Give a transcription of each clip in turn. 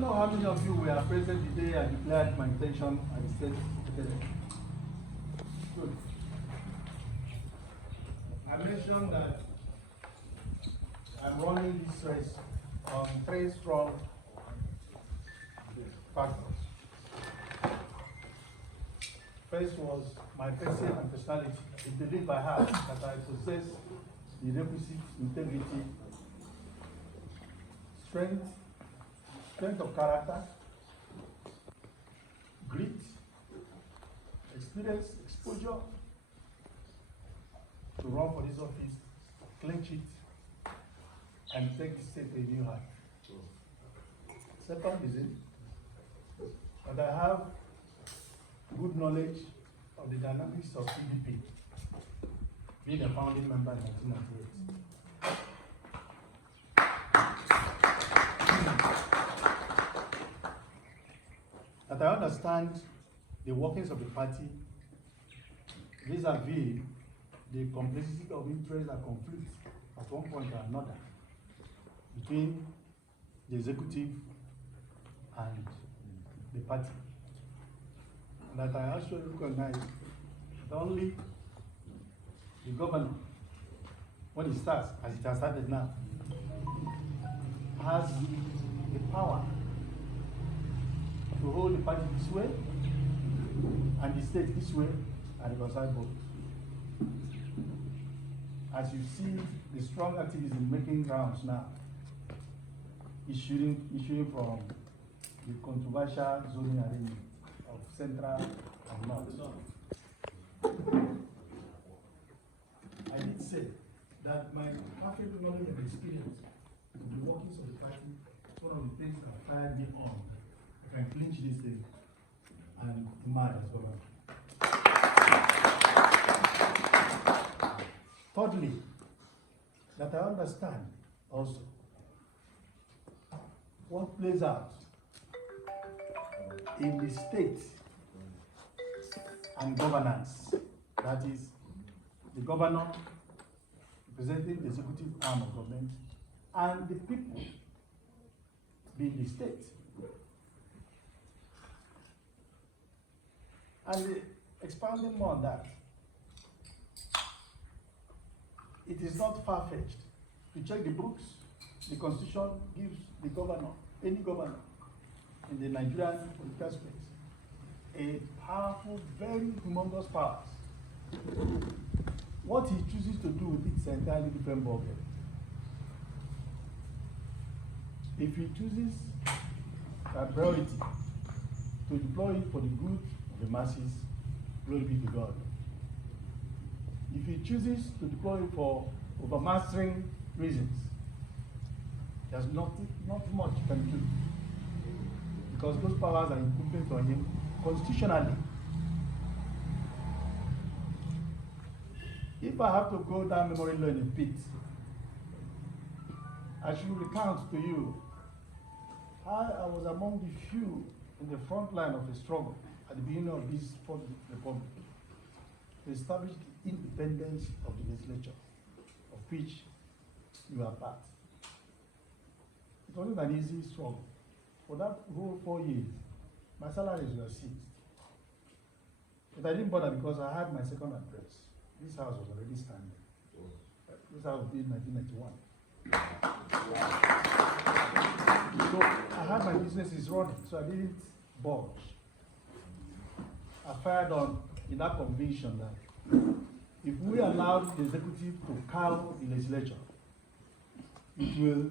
don't know how many of you were present the day I declared my intention at the state secretariat. Good. I mentioned that I'm running this race on 3 strong factors. First was my person and personality. It's believed by heart that I possess the requisite integrity, strength of character, grit, experience, exposure to run for this office, clinch it, and take the state to a new height. Second is it that I have good knowledge of the dynamics of PDP, being a founding member in 1998. That I understand the workings of the party vis-a-vis the complexity of interest and conflicts at one point or another between the executive and the party. And that I actually recognize that only the governor, when it starts, as it has started now, has the power to hold the party this way and the state this way and reconcile both. As you see the strong activism making rounds now, issuing from the controversial zoning arrangement of Central and North. I did say that my perfect knowledge and experience of the workings of the party is one of the things that fired me on. I can clinch this thing and emerge as governor. Thirdly, that I understand also what plays out in the state and governance, that is, the governor representing the executive arm of government and the people being the state. And expanding more on that, it is not far-fetched to check the books. The Constitution gives the governor, any governor in the Nigerian political space, a powerful, very humongous powers. What he chooses to do with it is entirely different ballgame. If he chooses a priority to deploy it for the good of the masses, glory be to God. If he chooses to deploy it for overmastering reasons, there's not much he can do, because those powers are incumbent on him constitutionally. If I have to go down memory lane in pit, I should recount to you how I was among the few in the front line of the struggle at the beginning of this Fourth Republic to establish the independence of the legislature, of which you are part. It wasn't an easy struggle. For that whole 4 years, my salaries were seized. But I didn't bother because I had my second address. This house was already standing. This house was built in 1991. So I had my businesses running, so I didn't budge. I fired on in that conviction that if we allow the executive to cow the legislature, it will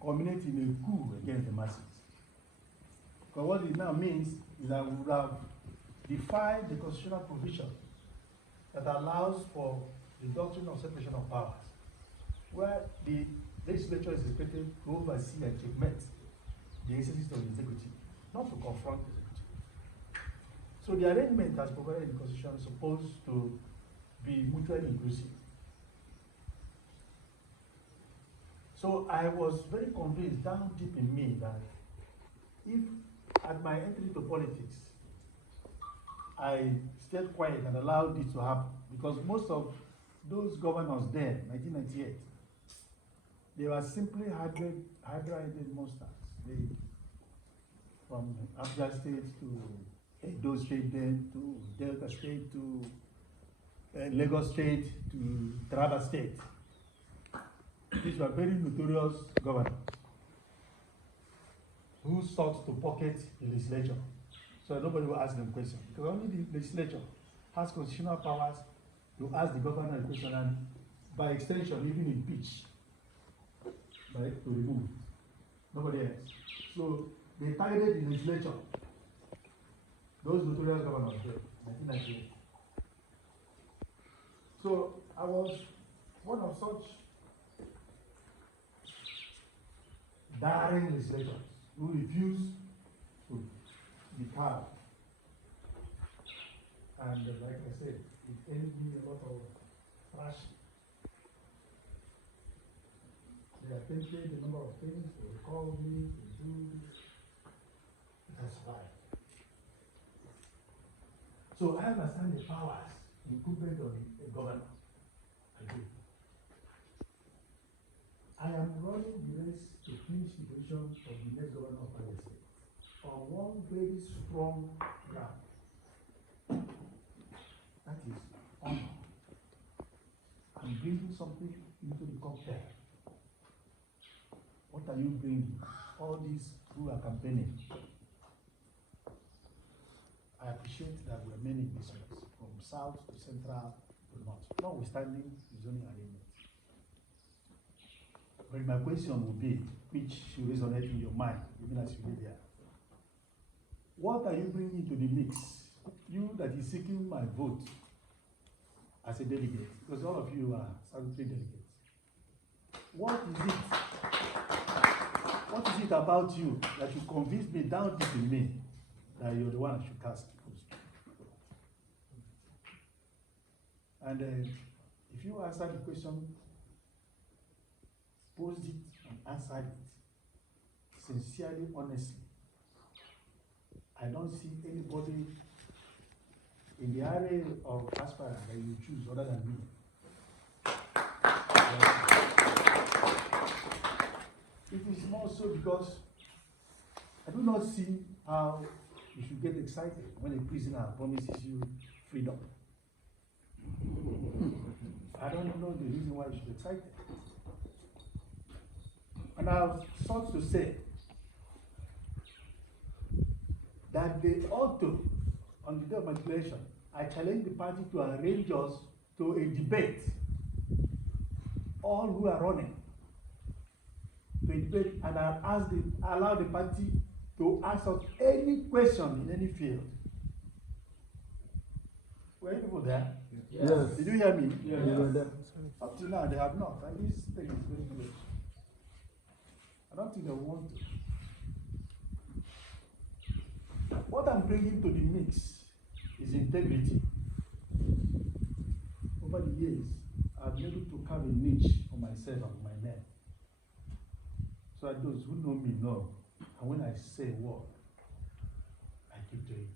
culminate in a coup against the masses. Because what it now means is that we would have defied the constitutional provision that allows for the doctrine of separation of powers, where the legislature is expected to oversee and checkmate the exercise of the executive, not to confront the executive. So the arrangement as provided in the Constitution is supposed to be mutually inclusive. So I was very convinced down deep in me that if at my entry into politics, I stayed quiet and allowed this to happen, because most of those governors there, 1998, they were simply hybrid monsters. from Abia State to Edo State, then to Delta State, to Lagos State, to Taraba State. These were very notorious governors who sought to pocket the legislature. So nobody will ask them questions. Because only the legislature has constitutional powers to ask the governor a question and by extension even impeach, to remove it. Nobody else. So they targeted the legislature. Those notorious governors there, 1998. So I was one of such daring legislators who refused to be proud. And like I said, it ended me a lot of thrashing. They attempted a number of things, they called me to do this. That's right. So I understand the powers incumbent on a governor. I do. I am running the race to finish the position of the next governor of Abia State on one very strong ground. That is honor. I'm bringing something into the cocktail. What are you bringing? All this through a campaigning. I appreciate that we are many in this race, from south to central to north, notwithstanding the zoning arrangement. But my question would be, which should resonate in your mind, even as you live there. What are you bringing to the mix? You that is seeking my vote as a delegate, because all of you are statutory delegates. What is it? What is it about you that you convince me down deep in me that you're the one I should cast? And if you answer the question, pose it and answer it sincerely, honestly. I don't see anybody in the area of aspirant that you choose other than me. It is more so because I do not see how you should get excited when a prisoner promises you freedom. I don't know the reason why you should be excited. And I've sought to say that they ought to, on the day of my declaration, I challenge the party to arrange us to a debate, all who are running, to a debate, and I'll allow the party to ask us any question in any field. Were you people there? Yes. Did you hear me? Yes. Yes. Up to now, they have not, and this thing is very close. I don't think they want to. What I'm bringing to the mix is integrity. Over the years, I've been able to carve a niche for myself and my men. So that those who know me know, and when I say a word, I keep to it.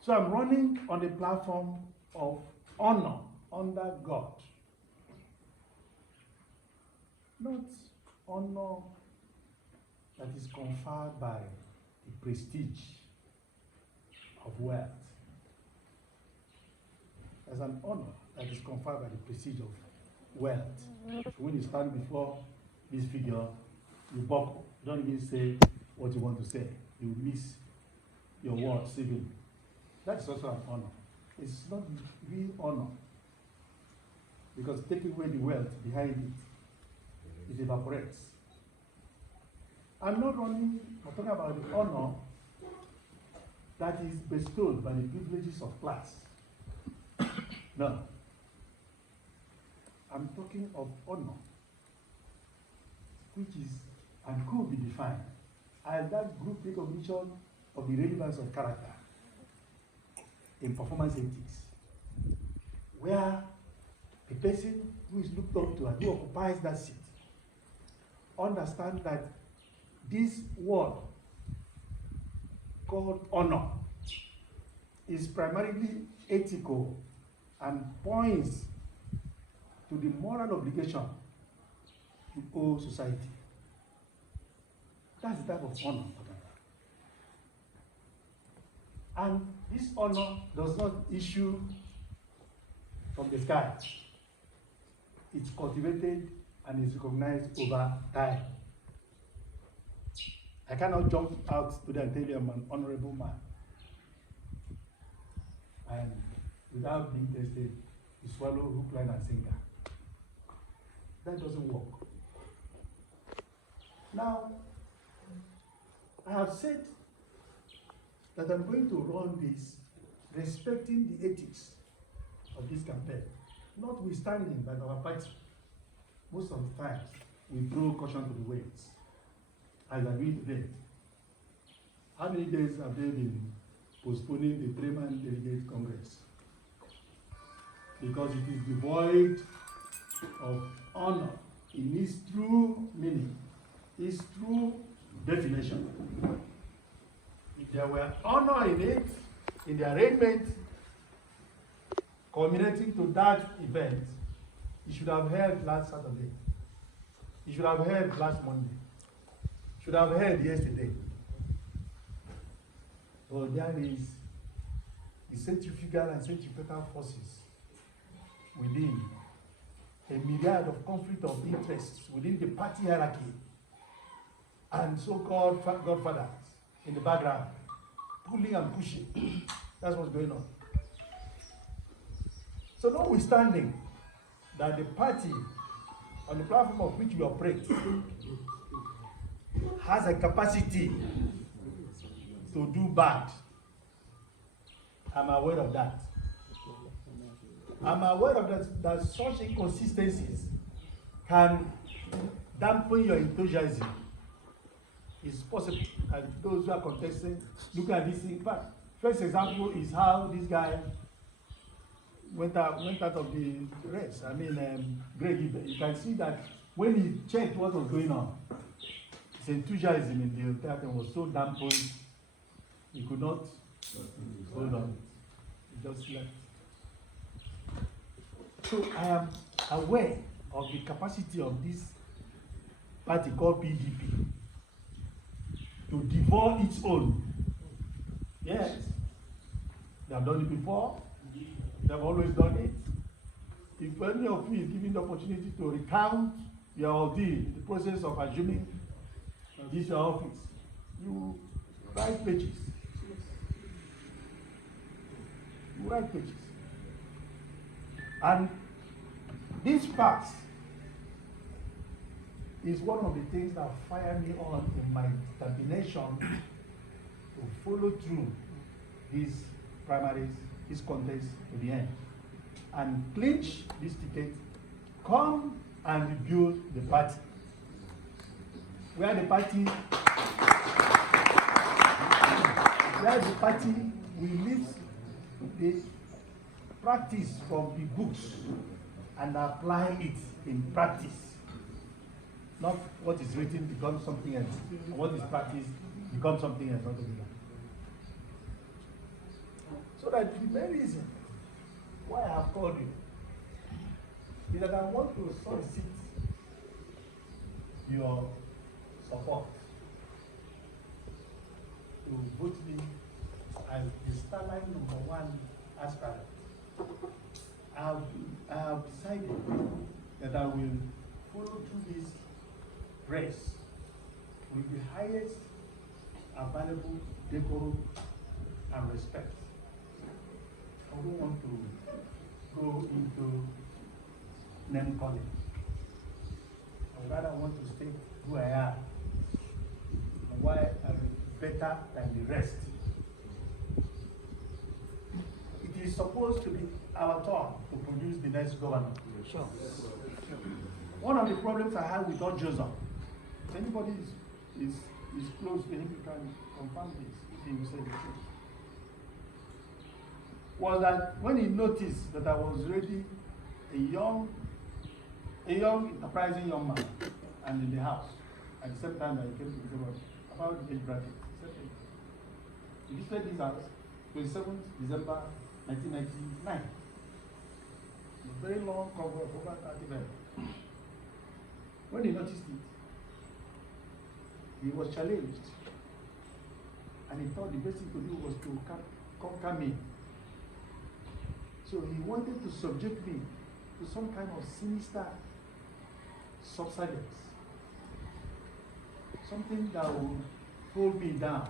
So I'm running on the platform of honor under God. Not honor that is conferred by the prestige of wealth. There's an honor that is conferred by the prestige of wealth. So when you stand before this figure, you buckle. You don't even say what you want to say. You miss your words even. That's also an honor. It's not real honor. Because taking away the wealth behind it evaporates. I'm not talking about the honor that is bestowed by the privileges of class. No. I'm talking of honor, which is and could be defined as that group recognition of the relevance of character in performance ethics, where the person who is looked up to and who occupies that seat understands that this word called honor is primarily ethical and points to the moral obligation we owe society. That's the type of honor. And this honor does not issue from the sky. It's cultivated and is recognized over time. I cannot jump out today and tell you I'm an honorable man. And without being tested, you swallow hook, line, and sinker. That doesn't work. Now, I have said that I'm going to run this respecting the ethics of this campaign, notwithstanding that our party, most of the times, we throw caution to the winds, as I doing today. How many days have they been postponing the three-man delegate Congress? Because it is devoid of honor in its true meaning, its true definition. If there were honor in it, in the arrangement culminating to that event, it should have held last Saturday. It should have held last Monday. It should have held yesterday. But there is the centrifugal and centripetal forces within, a myriad of conflict of interests within the party hierarchy, and so-called godfathers in the background, pulling and pushing. That's what's going on. So notwithstanding that the party, on the platform of which we operate, has a capacity to do bad, I'm aware of that. I'm aware of that such inconsistencies can dampen your enthusiasm. It's possible, and those who are contesting, look at this thing. But first example is how this guy went out of the race. I mean, Greg, you can see that when he checked what was going on, his enthusiasm in the entire thing was so dampened, he could not hold on. He just left. So I am aware of the capacity of this party called PDP to devour its own. Yes, they have done it before. They have always done it. If any of you is given the opportunity to recount your ordeal in the process of assuming this your office, you write pages. You write pages. And this fact is one of the things that fire me on in my determination to follow through these primaries, this contest to the end, and clinch this ticket, come and rebuild the party. Where the party will lift the practice from the books and apply it in practice. Not what is written becomes something else, and what is practiced becomes something else altogether. So that the main reason why I have called you is that I want to solicit your support to vote me as the starline #1 aspirant. I have decided that I will follow through this race with the highest available decorum and respect. I don't want to go into name calling. I rather want to state who I am and why I'm better than the rest. It is supposed to be our turn to produce the next governor. Sure. One of the problems I have with Don Joseph, if anybody is close to him, you can confirm this if he will say the truth, was that when he noticed that I was already a young, enterprising young man, and in the house, at the same time that he came to the table about the age bracket, he visited his house 27th December 1999. A very long cover of over 30 men. When he noticed it, he was challenged. And he thought the best thing to do was to conquer me. So he wanted to subject me to some kind of sinister subsidence. Something that would hold me down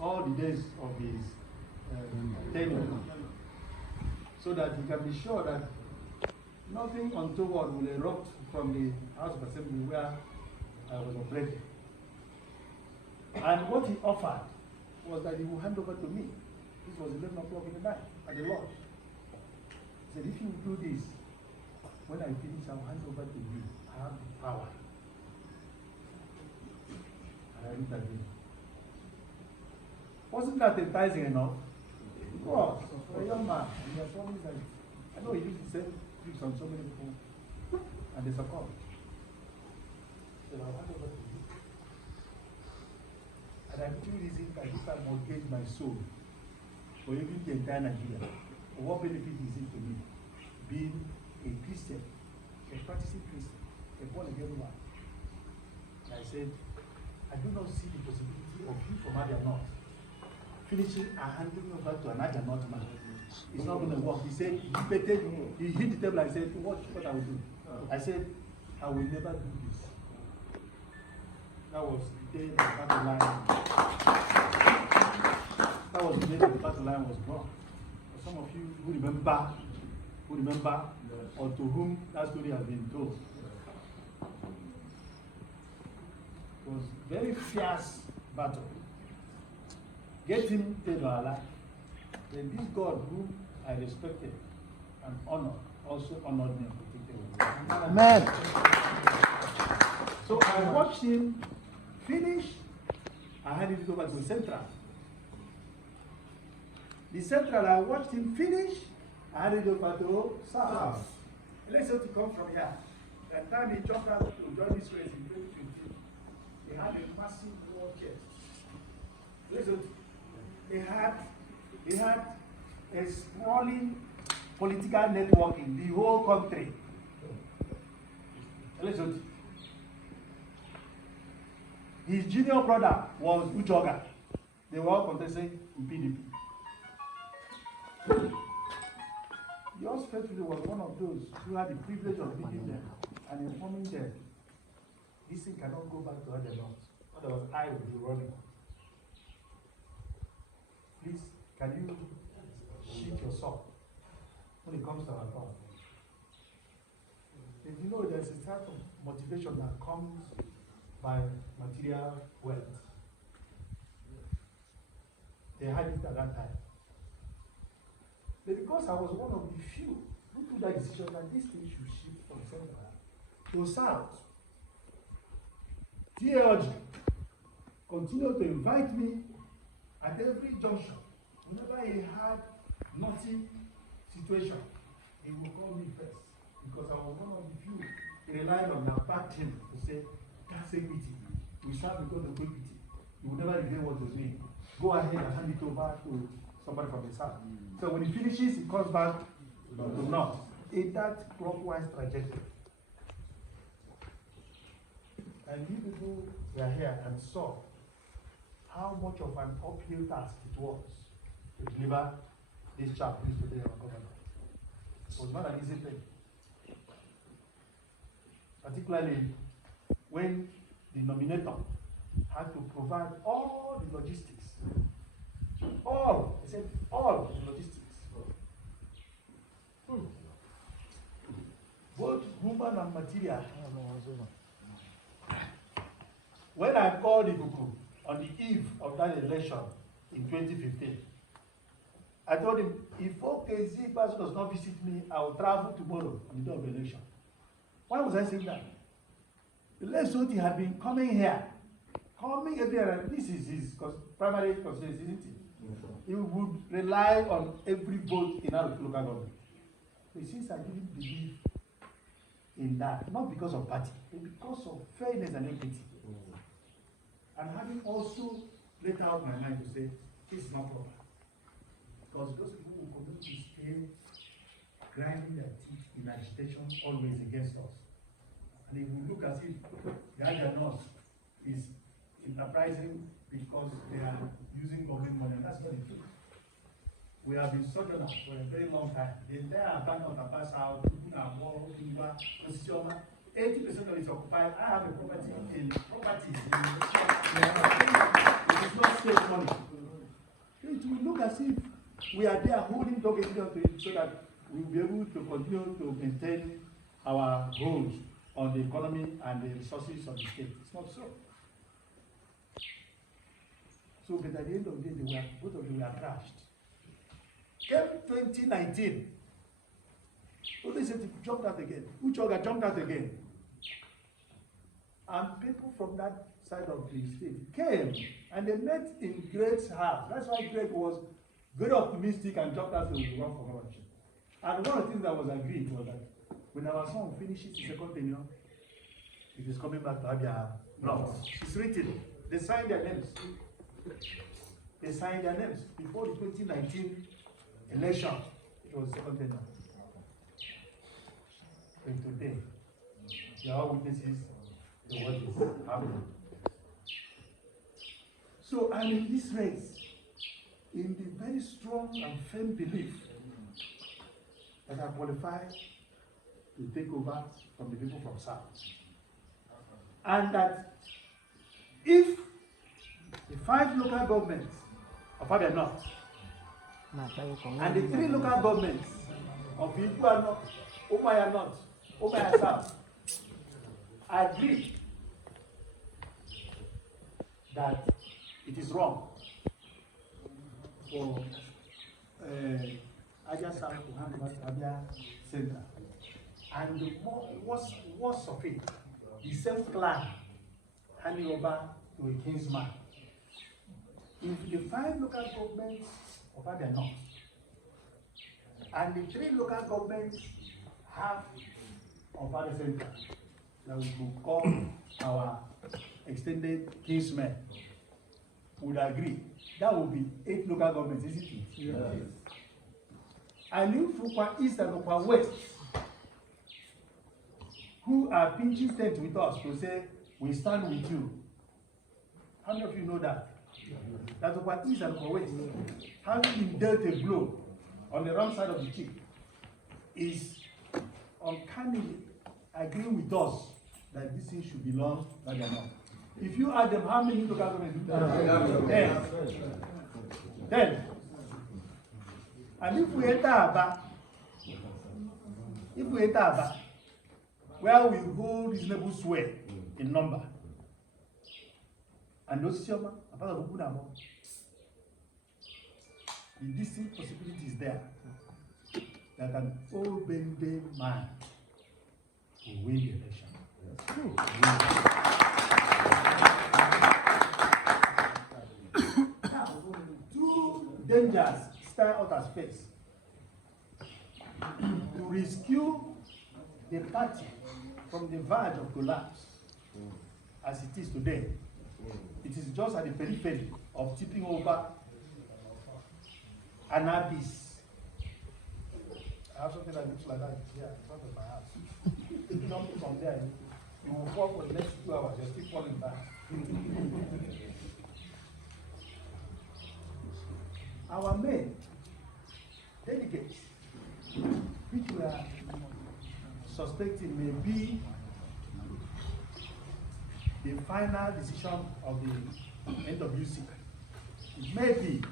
all the days of his tenure. So that he can be sure that nothing untoward will erupt from the House of Assembly where I was operating. And what he offered was that he would hand over to me. This was 11 o'clock in the night at the lodge. He said, if you do this, when I finish, I'll hand over to you. I have the power. And I looked at him. Wasn't that enticing enough? Of course, for a young man. And he has told me that I know he used the same tricks on so many people, and they succumbed. So I'll hand over to you. And I actually reasoned that if I mortgage my soul for even the entire Nigeria, what benefit is it to me being a Christian, a practicing Christian, a born again one? And I said, I do not see the possibility of you from Abia North finishing and handing over to an Abia North man. It's not going to work. He said, he hit the table and said, what I will do? I said, I will never do this. That was the day the battle line. That was the day that the battle line was drawn. For some of you who remember, or to whom that story has been told. It was a very fierce battle. Get him dead or alive. Then this God whom I respected and honored also honored me and protected me. Amen. So I watched him finish. I handed it over to the Central. The Central, I watched him finish. I handed it over to South. Let's say to come from here. That time he jumped out to join this race in 2015. He had a massive war chest. Listen, he had a sprawling political network in the whole country. Listen, his junior brother was Uchoga. They were all contesting in PDP. Yours faithfully was one of those who had the privilege of meeting them and informing them, this thing cannot go back to Abia North. Otherwise, I will be running. Please, can you sheath your sword when it comes to our cause? If you know there's a type of motivation that comes by material wealth. They had it at that time. But because I was one of the few who took that decision that this thing should shift from Central to South, Orji continued to invite me at every junction. Whenever he had nothing situation, he would call me first. Because I was one of the few relied on that backed him to say, that's equity. We serve because of equity. You will never regret what was doing. Go ahead and hand it over to somebody from the south. So when he finishes, he comes back to north. In that clockwise trajectory. And you people were here and saw how much of an uphill task it was to deliver this chap who is today our governor. It was not an easy thing. Particularly when the nominator had to provide all the logistics. All, he said, all the logistics. Both human and material. When I called Ibuku on the eve of that election in 2015, I told him, if OKZ person does not visit me, I will travel tomorrow on the day of the election. Why was I saying that? The Lesotho had been coming here, coming everywhere. This is his primary constituency, isn't it? Yes, he would rely on every vote in our local government. But since I didn't believe in that, not because of party, but because of fairness and equity. And having also let out my mind to say, this is not proper. Because those people who continue to stay grinding their teeth in agitation always against us. And it will look as if the Abia North is enterprising because they are using government money, and that's not the truth. We have been sojourners for a very long time. The entire Abia North, Abia South, 80% of it is occupied. I have a property in properties. It is not safe money. It will look as if we are there holding dog to it so that we will be able to continue to maintain our hold on the economy and the resources of the state. It's not so. So, but at the end of the day, both of them were crashed. Came 2019. So they said, jumped out again. Uchoga jumped out again. And people from that side of the state came and they met in Greg's house. That's why Greg was very optimistic and jumped out to run for governorship. And one of the things that was agreed was that when our son finishes his second tenure, it is coming back to Abia North. It's written. They signed their names. They signed their names before the 2019 election. It was second tenure. And today, there are witnesses to what is happening. So I'm in this race in the very strong and firm belief that I qualify to take over from the people from South. And that if the 5 local governments of Abia North and the 3 local governments of Ikua North, Umaya North, Umaya South agree that it is wrong for Abia South to hand over to Abia Central. And the worst of it, the same clan handing over to a kinsman. If the 5 local governments of Abia North and the 3 local governments half of Abia Central, that we could call our extended kinsmen, would agree, that would be 8 local governments, isn't it? Yes. And if Ukwa East and Ukwa West, who are pinching tent with us to say, we stand with you. How many of you know that? That's Ukwa East and Ukwa West, having been dealt a blow on the wrong side of the cheek, is uncannily agreeing with us that this thing should belong to Abia North. If you ask them how many local governments do that? 10. And if we enter Abia, where we hold reasonable sway in number, and those Sioma, the distinct possibility is there that an old Bende man will win the election. That's true. Now, 2 dangers stare out as face. To rescue the party from the verge of collapse, as it is today, it is just at the periphery of tipping over an abyss. I have something that looks like that here in front of my house. If you don't put on there, you will fall for the next 2 hours, you're still falling back. Our men, delegates, which we are suspecting may be the final decision of the NWC. It may be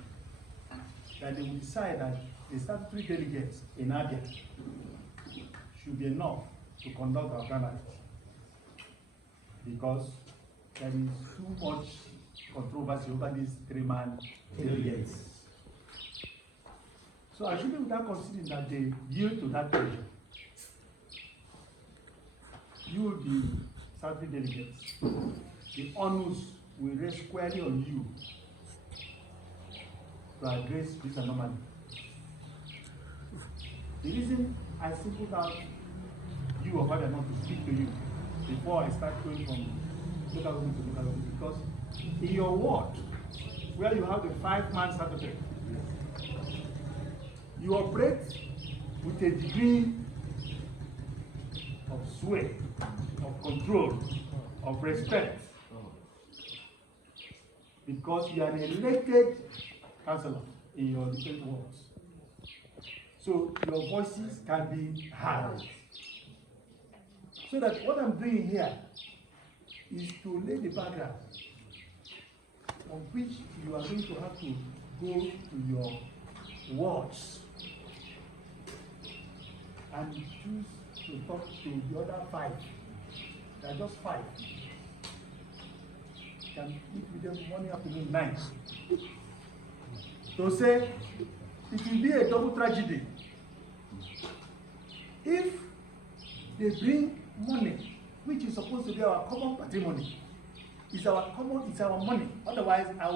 that they will decide that the statutory delegates in Abia should be enough to conduct our primaries, because there is too much controversy over these 3-man delegates. So I should be without considering that they yield to that pressure. You, the statutory delegates, the onus will rest squarely on you to address this anomaly. The reason I singled out you of Abia North to speak to you before I start going from local government to local government, because in your ward, where you have the 5-man statutory, you operate with a degree of sway, of control, of respect. Because you are an elected councillor in your different wards. So your voices can be heard. So that what I'm doing here is to lay the background on which you are going to have to go to your wards and choose to talk to the other 5. There are just 5. You can meet with them morning, afternoon, night. To say it will be a double tragedy if they bring money, which is supposed to be our common patrimony. It's our money. Otherwise, I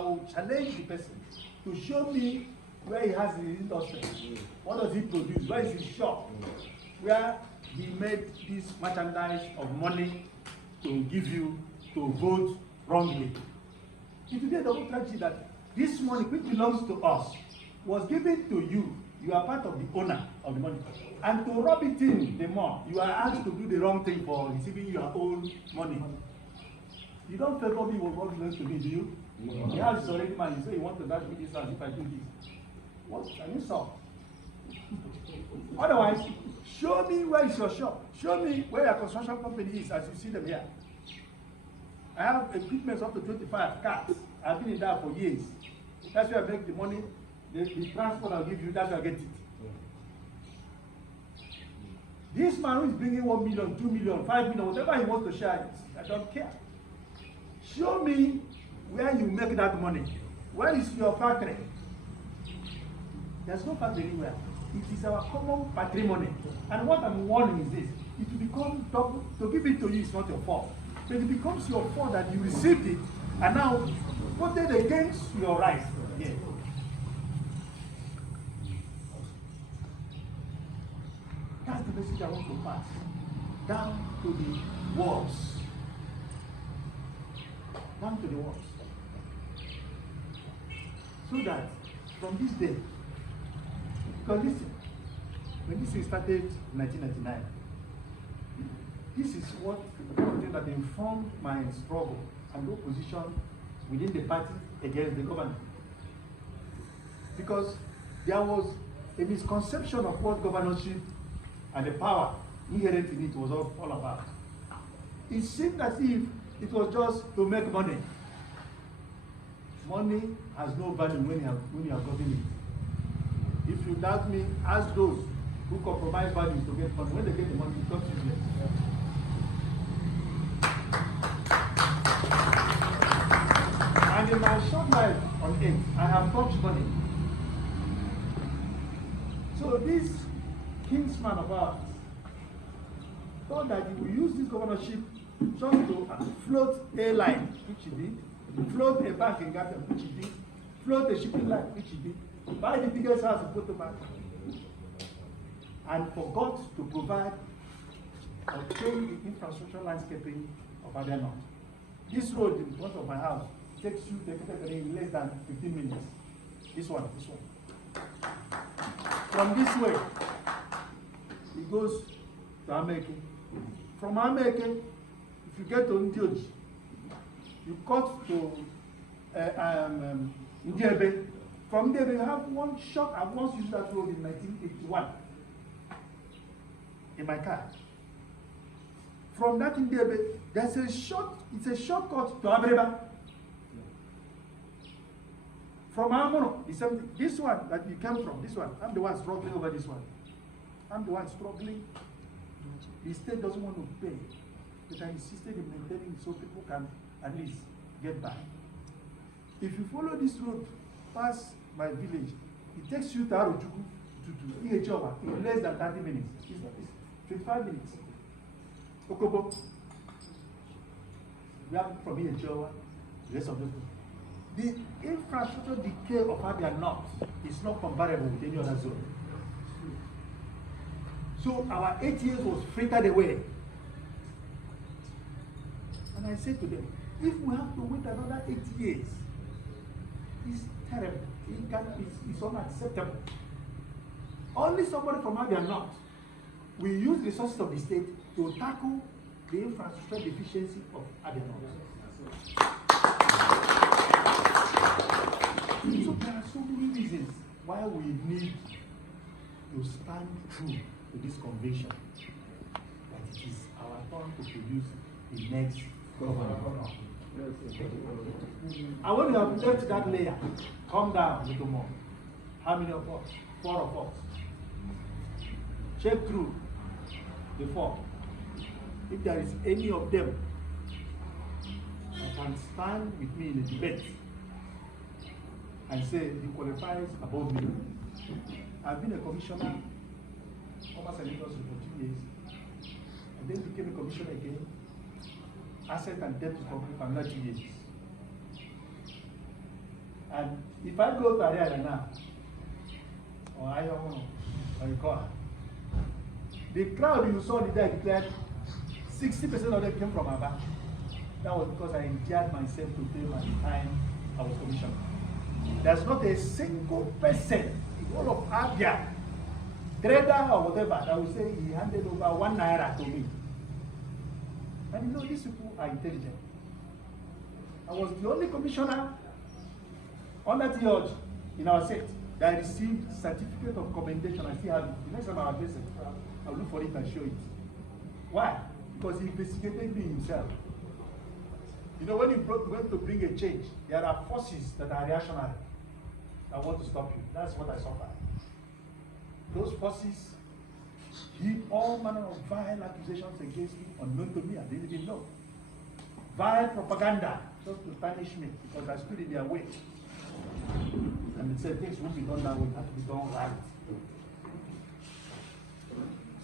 will challenge the person to show me where he has his industry. What does he produce? Where is his shop? Where he made this merchandise of money to give you to vote wrongly. It will be a double tragedy that this money, which belongs to us, was given to you. You are part of the owner of the money. And to rub it in the more, you are asked to do the wrong thing for receiving your own money. You don't favor me with what belongs to me, do you? The house is already mine. You say you want to dash me this house if I do this. What can you solve? Otherwise, show me where is your shop. Show me where your construction company is, as you see them here. I have equipment up to 25 cars. I've been in that for years. That's where I make the money. The transport I'll give you, that's where I get it. This man who is bringing 1 million, 2 million, 5 million, whatever he wants to share it, I don't care. Show me where you make that money. Where is your factory? There's no factory anywhere. It is our common patrimony. And what I'm warning is this: it will become double. To give it to you is not your fault. But it becomes your fault that you received it and now voted against your rights. Yeah. That's the message I want to pass down to the wards. Down to the wards. So that from this day, because listen, when this thing started in 1999, this is what that informed my struggle and opposition within the party against the government. Because there was a misconception of what governorship and the power inherent in it was all about. It seemed as if it was just to make money. Money has no value when you are gotten it. If you doubt me, ask those who compromise values to get money. When they get the money, it becomes useless. And in my short life on earth, I have touched money. So this kinsman of ours thought that he would use this governorship just to float a line, which he did, float a bank in Ghana, which he did, float a shipping line, which he did, buy the biggest house in Portugal, and forgot to provide or change the infrastructure landscaping of Abia North. This road in front of my house takes you in less than 15 minutes. This one. From this way, it goes to Ameke. From Ameke, if you get to Ndioji, you cut to Ndiebe. From there, you have one shot. I once used that road in 1981 in my car. From that Ndiebe, there's a shortcut to Abreba. From Amono, this one that you came from, this one, I'm the one struggling over this one. I'm the one struggling. The state doesn't want to pay, but I insisted in maintaining it so people can at least get by. If you follow this road past my village, it takes you to Arojuku to Ihechowa in less than 30 minutes. It's 25 minutes. Okobo, we have from Ihechowa, the rest of the people. The infrastructure decay of Abia North is not comparable with any other zone. So our 8 years was frittered away. And I said to them, if we have to wait another 8 years, it's terrible. It's unacceptable. Only somebody from Abia North will use resources of the state to tackle the infrastructure deficiency of Abia. So there are so many reasons why we need to stand true to this convention that it is our turn to produce the next governor. And when you have left that layer, come down a little more. How many of us? 4 of us. Check through the 4. If there is any of them that can stand with me in a debate and say he qualifies above me. I've been a commissioner, almost a leader for 2 years, and then became a commissioner again, asset and debt recovery for another 2 years. And if I go to Abia now, or I don't know, or you call the crowd you saw the day I declared 60% of them came from Abia. That was because I endeared myself to pay my time I was commissioner. There's not a single person in all of Abia, trader or whatever, that will say he handed over 1 naira to me. And you know, these people are intelligent. I was the only commissioner under Theology in our set that received certificate of commendation. I still have it. The next time I address it, I'll look for it and show it. Why? Because he investigated me himself. You know, when you went to bring a change, there are forces that are reactionary that want to stop you. That's what I suffered. Those forces heaped all manner of vile accusations against me, unknown to me, I didn't even know. Vile propaganda, just to punish me, because I stood in their way. And they said things won't be done that way, it has to be done right.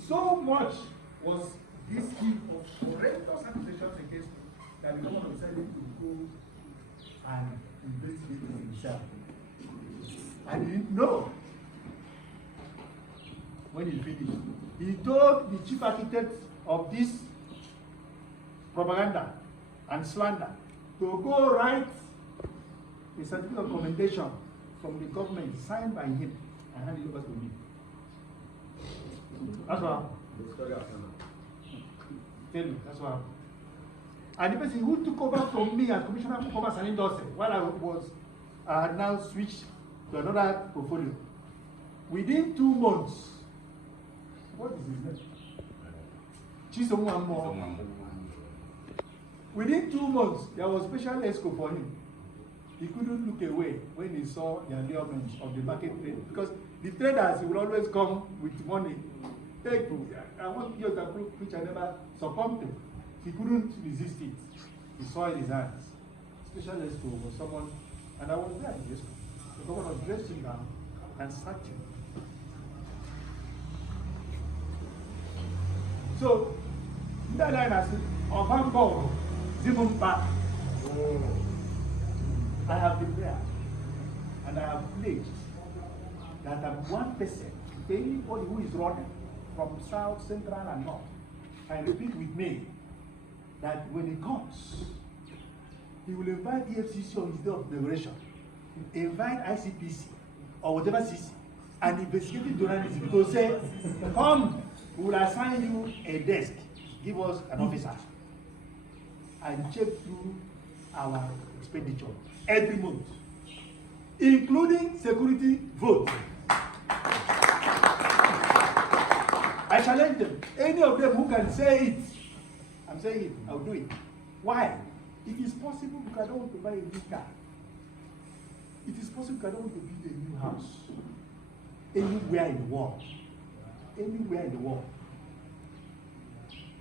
So much was this heap of horrendous accusations against me that the governor decided to go and investigate it himself. I didn't know. When he finished, he told the chief architect of this propaganda and slander to go write a certificate of commendation from the government signed by him and hand it over to me. That's what happened. Tell me, that's what happened. And the person who took over from me as commissioner for commerce and industry, while I had now switched to another portfolio. Within 2 months, what is his name? Within 2 months, there was special escort for him. He couldn't look away when he saw the allurements of the market trade, because the traders will always come with money. Take, I want you to prove which I never succumbed to. He couldn't resist it. He saw it in his hands. Special escort was someone, and I was there in the escort. The governor dressed him down and sacked him. So, that line I said, of Paul, Zimum back. I have declared and I have pledged that I'm one person, anybody who is running from South, Central, and North, and repeat with me that when he comes, he will invite the FCC on his day of deliberation, invite ICPC or whatever CC, and investigative journalism to say, come, we will assign you a desk, give us an officer, and check through our expenditure every month, including security votes. I challenge them. Any of them who can say it, I'm saying it, I'll do it. Why? It is possible because I don't want to buy a new car. It is possible because I don't want to build a new house. Anywhere in the world. Anywhere in the world.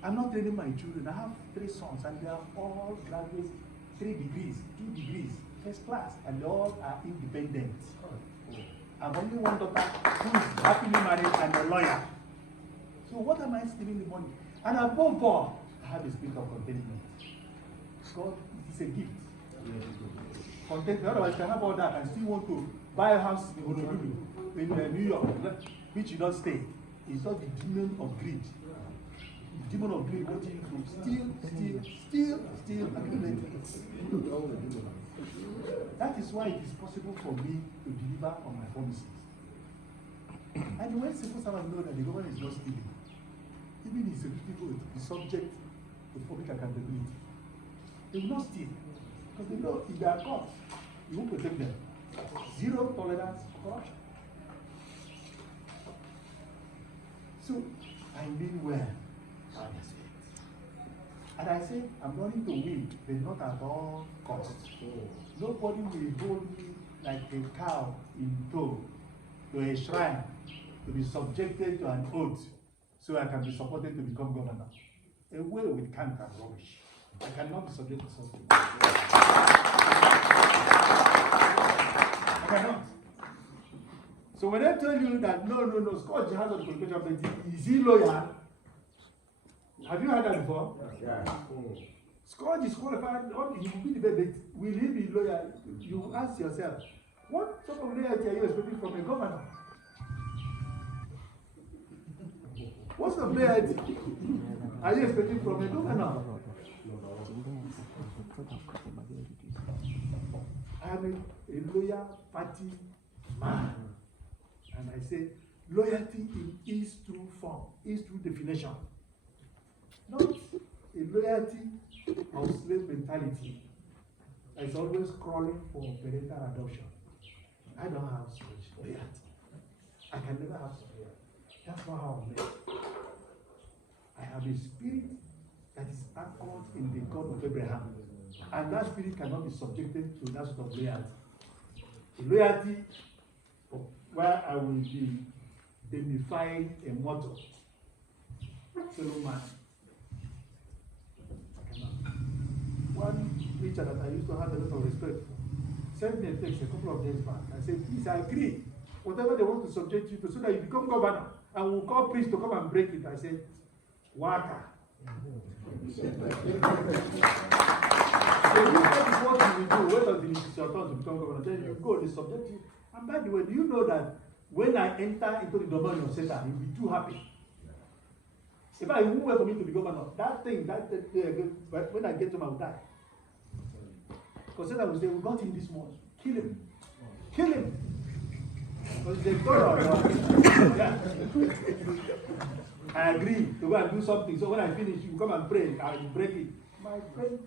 I'm not training my children. I have 3 sons and they are all graduates, 3 degrees, 2 degrees, first class, and they all are independent. I have only one daughter who is happily married and a lawyer. So what am I stealing the money? And above all, I have a spirit of contentment. God, it is a gift. Contentment. Otherwise, you can have all that and still want to buy a house in Honolulu, in New York, which you don't stay. It's not the demon of greed. The demon of greed wanting you to steal, accumulate. That is why it is possible for me to deliver on my promises. And when civil servants know that the government is not stealing, even his security vote is subject with public accountability. They will not steal. Because they know if they are caught, you will protect them. Zero tolerance for corruption. So, I mean well. And I say, I'm running to win, but not at all costs. Nobody will hold me like a cow in tow to a shrine to be subjected to an oath so I can be supported to become governor. Away with cant and rubbish. I cannot be subject to something. I cannot. So when I tell you that no, Scott has a qualification, but is he loyal? Have you heard that before? Yeah. Scott is qualified, he will be the best, will he be loyal? You ask yourself, what sort of loyalty are you expecting from a governor? What sort of loyalty are you expecting from a governor? I am a loyal party man. And I say, loyalty in its true form, its true definition. Not a loyalty of slave mentality that is always crawling for parental adoption. I don't have such loyalty. I can never have such loyalty. That's not how I'm made. I have a spirit that is anchored in the God of Abraham. And that spirit cannot be subjected to that sort of loyalty. The loyalty where I will be demythifying a motto. Fellow man. One preacher that I used to have a lot of respect for sent me a text a couple of days back. I said, please, I agree. Whatever they want to subject you to, so that you become governor, and we'll call priests to come and break it. I said, waka. So you what you will do, wait until it's your turn to become governor, then you go, they subject you. And by the way, do you know that when I enter into the domain of Satan, he'll be too happy. If I won't wait for me to be governor, that thing, when I get to him, I will die. Because Satan will say, we got him this morning. Kill him. Kill him. Because they yeah. I agree to go and do something. So when I finish, you come and pray, I will break it. My friend,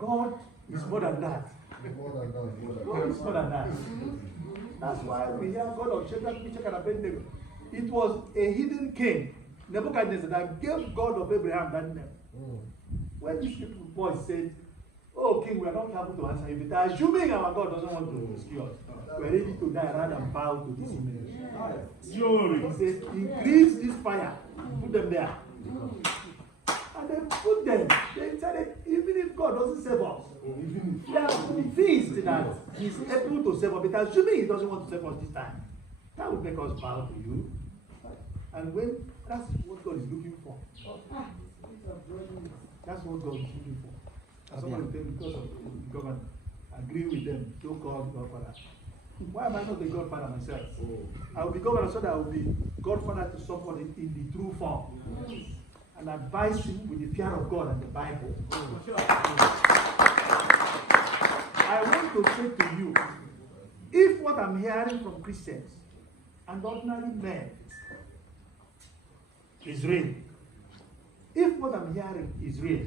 God is more than that. God is more than that. That's why we hear God of Shadrach, Meshach, and Abednego. It was a hidden king, Nebuchadnezzar, that gave God of Abraham that name. When these people boys said, oh king, we are not able to answer you, but assuming our God doesn't want to rescue us, we are ready to die rather than bow to this image. He says, increase this fire, put them there. And they put them. They decided, even if God doesn't save us, they are convinced that He's able to save us, but assuming He doesn't want to save us this time, that would make us bow to you. And when that's what God is looking for. That's what God is looking for. And someone will tell me, because of the government, agree with them, don't call Godfather. Why am I not the Godfather myself? I will be governor so that I will be Godfather to somebody in the true form. And advise him with the fear of God and the Bible. I want to say to you, if what I'm hearing from Christians and ordinary men is real, if what I'm hearing is real,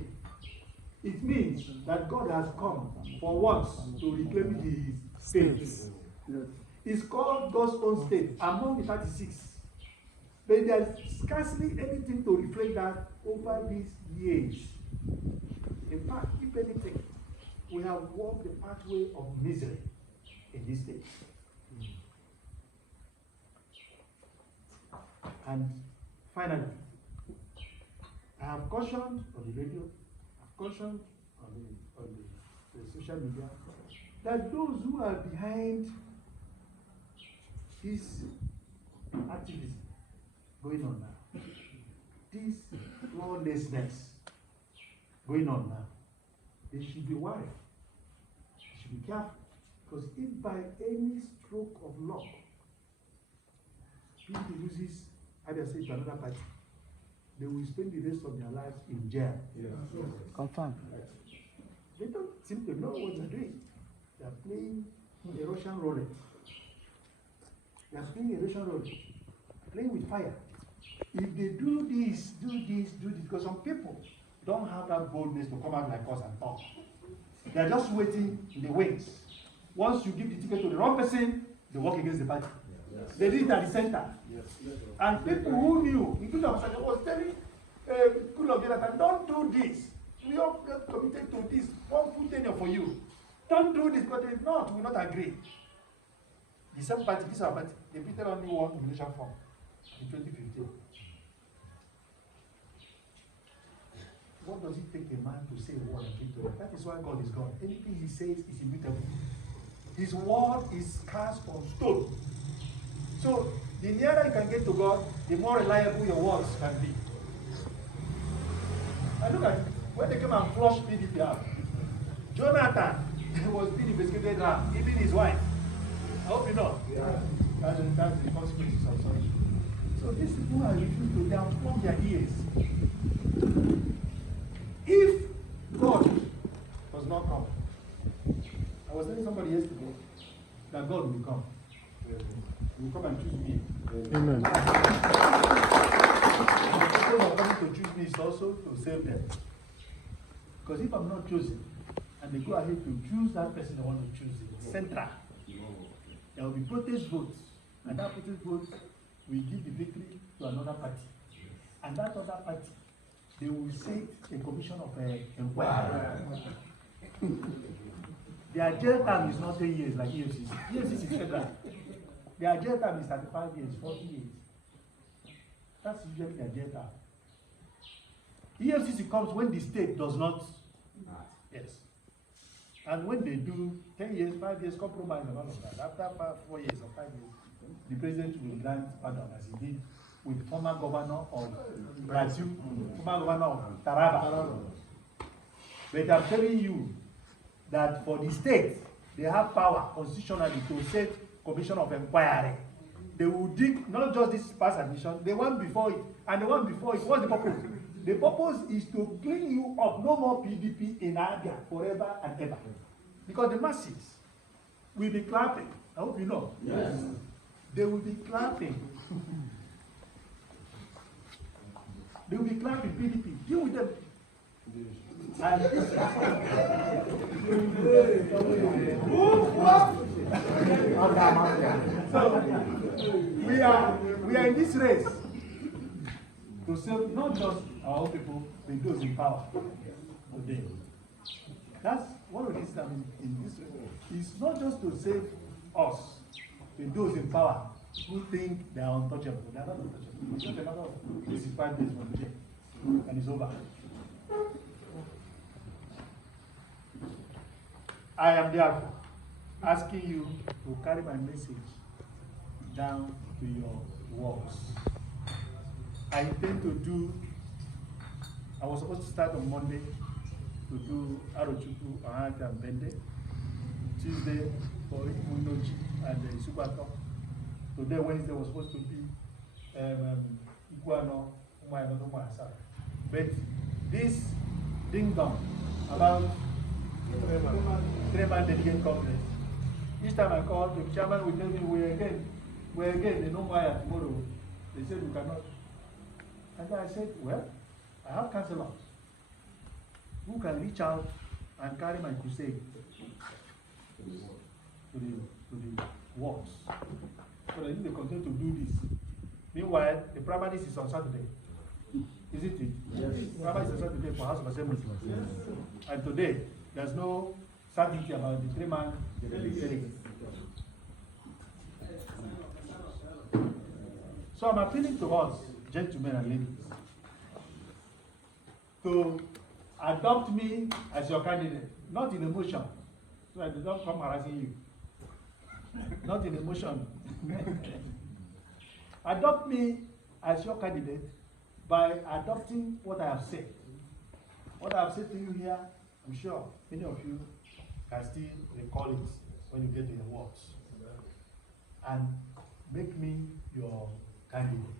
it means that God has come for once to reclaim His state. It's called God's own state among the 36. But there's scarcely anything to reflect that over these years. In fact, if anything, we have walked the pathway of misery in this state. And finally, I have cautioned on the radio, I've cautioned on the social media, that those who are behind this activism going on now, this lawlessness going on now, they should be worried. They should be careful. Because if by any stroke of luck, people loses either say to another party, they will spend the rest of their lives in jail. Yeah. Confirm. They don't seem to know what they're doing. They're playing a Russian roulette. They're playing a Russian roulette, playing with fire. If they do this, because some people, don't have that boldness to come out like us and talk. They are just waiting in the wings. Once you give the ticket to the wrong person, they work against the party. Yes. They did it at the center. Yes. And people who knew, including Ambassador, was telling Goodluck, don't do this. We all get committed to this. One full tenure for you. Don't do this, but if not, we will not agree. The same party, this our party, they printed only one nomination form in 2015. What does it take a man to say a word and keep to it? That is why God is God. Anything he says is immutable. His word is cast on stone. So, the nearer you can get to God, the more reliable your words can be. And look at it. When they came and flushed PDP out, Jonathan was being investigated now, even his wife. I hope you know. Yeah. That's the consequences of such. So these people are refusing to downplumb their ears. If God does not come, I was telling somebody yesterday that God will come. He will come and choose me. Amen. The people are coming to choose me is also to save them. Because if I'm not chosen, and they go ahead to choose that person they want to choose in central, there will be protest votes, and that protest vote will give the victory to another party. And that other party, they will set a commission of inquiry. Their jail term is not 10 years like EFCC. EFCC is federal. Their jail term is 35 years, 40 years. That's usually their jail term. EFCC comes when the state does not. Yes. And when they do 10 years, 5 years compromise and all of that, after 4 years or 5 years, the president will grant pardon as he did with former governor of Brazil, former governor of Taraba. But I'm telling you that for the state, they have power constitutionally to set commission of inquiry. They will dig not just this past admission, the one before it, and the one before it. What's the purpose? The purpose is to clean you up. No more PDP in Abia forever and ever. Because the masses will be clapping. I hope you know. Yes. They will be clapping. They will be clapping PDP. Deal with them. And this so we are in this race to save not just our own people, but those in power today. That's one of the things that in this race. It's not just to save us, but those in power who think they are untouchable. They are not untouchable. It's just a matter of this is 5 days from today, and it's over. I am therefore asking you to carry my message down to your works. I intend to do, I was supposed to start on Monday to do Arochukwu, Ahad and Bende. Tuesday for Imunoji and Subato. Today, Wednesday, was supposed to be Iguano, but this ding dong about 3-man delegate conference. Each time I call, the chairman will tell me, we're again, they know why tomorrow. They said we cannot. And I said, well, I have councilors who can reach out and carry my crusade to the works. So that if they continue to do this. Meanwhile, the primaries is on Saturday. Isn't it? Yes. Primaries is on Saturday for House of Assembly. Yes. And today, there's no certainty about the 3-man delegate. So I'm appealing to us, gentlemen and ladies, to adopt me as your candidate, not in emotion, so I don't come harassing you. Not in emotion. Adopt me as your candidate by adopting what I have said. What I have said to you here, I'm sure many of you can still recall it when you get to your words. And make me your candidate.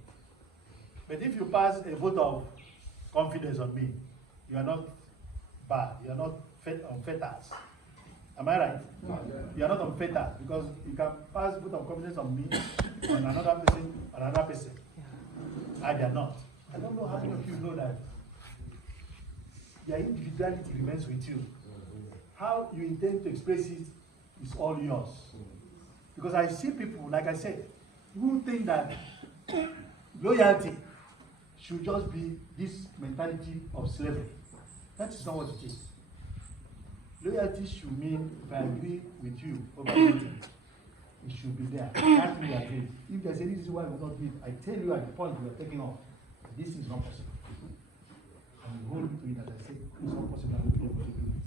But if you pass a vote of confidence on me, you are not bad, you are not on fetters. Am I right? You are not on fetters because you can pass vote of confidence on me, on another person, and they are not. I don't know how many of you know that their individuality remains with you. How you intend to express it is all yours. Because I see people, like I said, who think that loyalty should just be this mentality of slavery. That is not what it is. Loyalty should mean if I agree with you over anything, it should be there. That we agree. If there's any reason why we will not do it, I tell you at the point we are taking off, this is not possible. And you hold me to it as I say, it's not possible, I will be able to do it.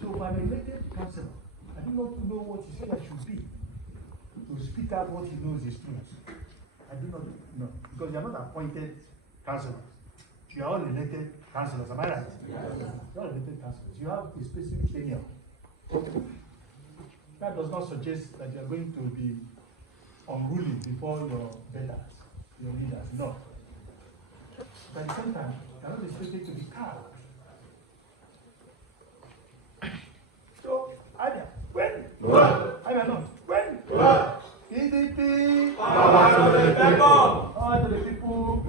So if I'm elected councillor, I do not know what he said I should be to speak out what he knows is truth. I do not know, because you are not appointed councillors. You are all elected councillors, am I right? Yes. You are all elected councillors. You have a specific tenure. That does not suggest that you are going to be unruly before your betters, your leaders. No. But at the same time, you are not expected to be cowed. So, Abia, when? Abia, no. When? PDP! Power to the people! Power to the people!